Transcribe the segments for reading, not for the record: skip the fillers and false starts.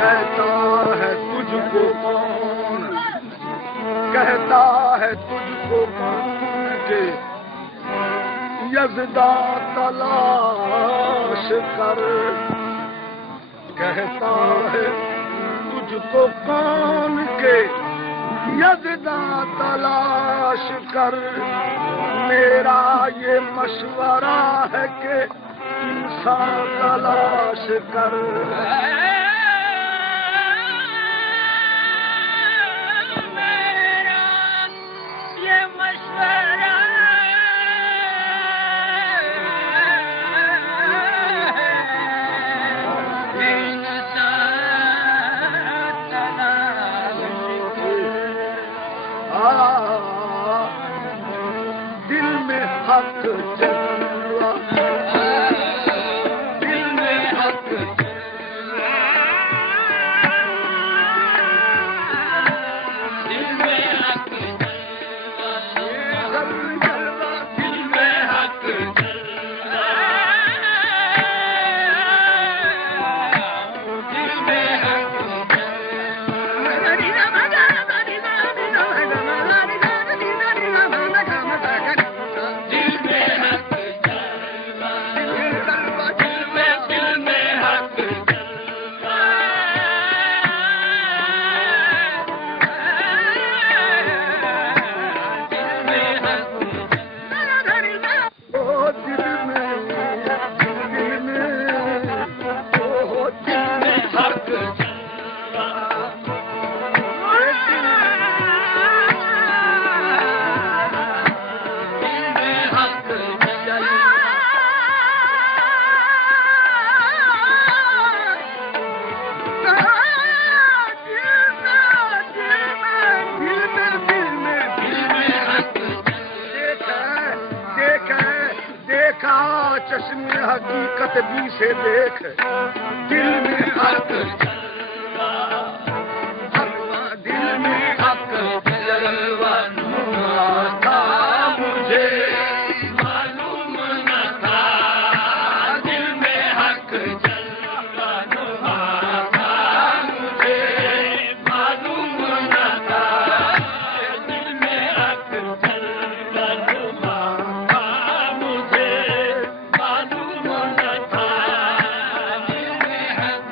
कहता है तुझको कौन, कहता है तुझको कौन के यज़दा तलाश कर, कहता है तुझको कौन के यज़दा तलाश कर। मेरा ये मशवरा है कि इंसान तलाश कर। मेरा ये मशवरा दिल में हक जलवा, दिल में हक दिल में हक जलवा, दिल में हक दिल में हक चश्मे हकीकत भी से देख, दिल में हक जलवा, दिल में हक जलवा था, मुझे मालूम न था, दिल में हक जलवा था, मुझे मालूम न था, दिल में हक जलवा था, मुझे मालूम न था, दिल में हक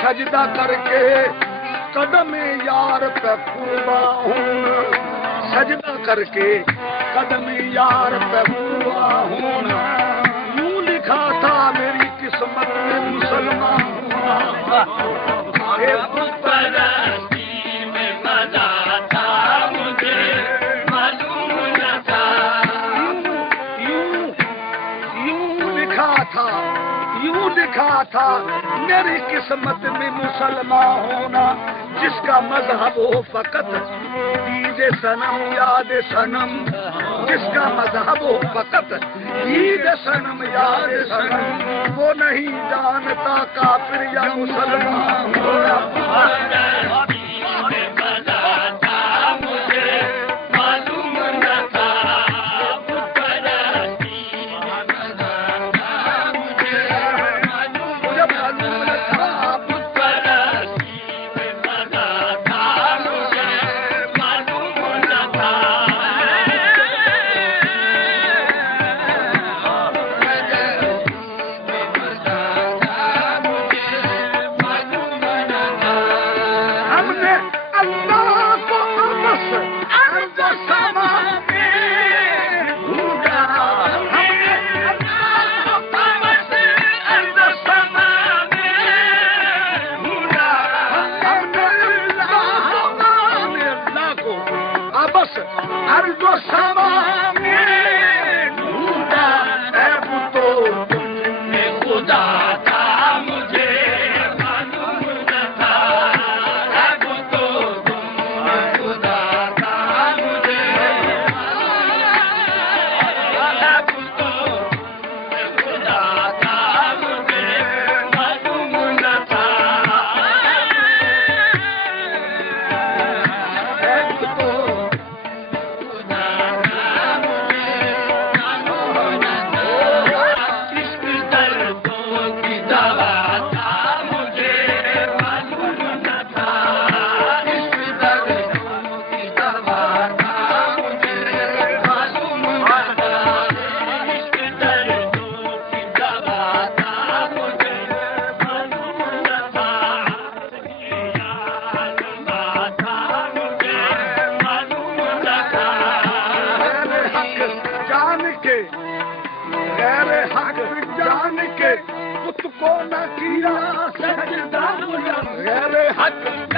सजदा करके कदम यार पे पूरा हूँ, सजदा करके कदम यार पे पूरा हूँ। यूं लिखा था मेरी किस्मत में मुसलमान हुआ। में मजा था मुझे मालूम न था। यूं लिखा था मेरी किस्मत में मुसलमान होना। जिसका मजहब हो फकत दीद सनम याद सनम, जिसका मजहब हो फकत दीद सनम याद सनम, वो नहीं जानता काफिर या मुसलमान होना। जान के पुत को न किया सजदा, गैर हक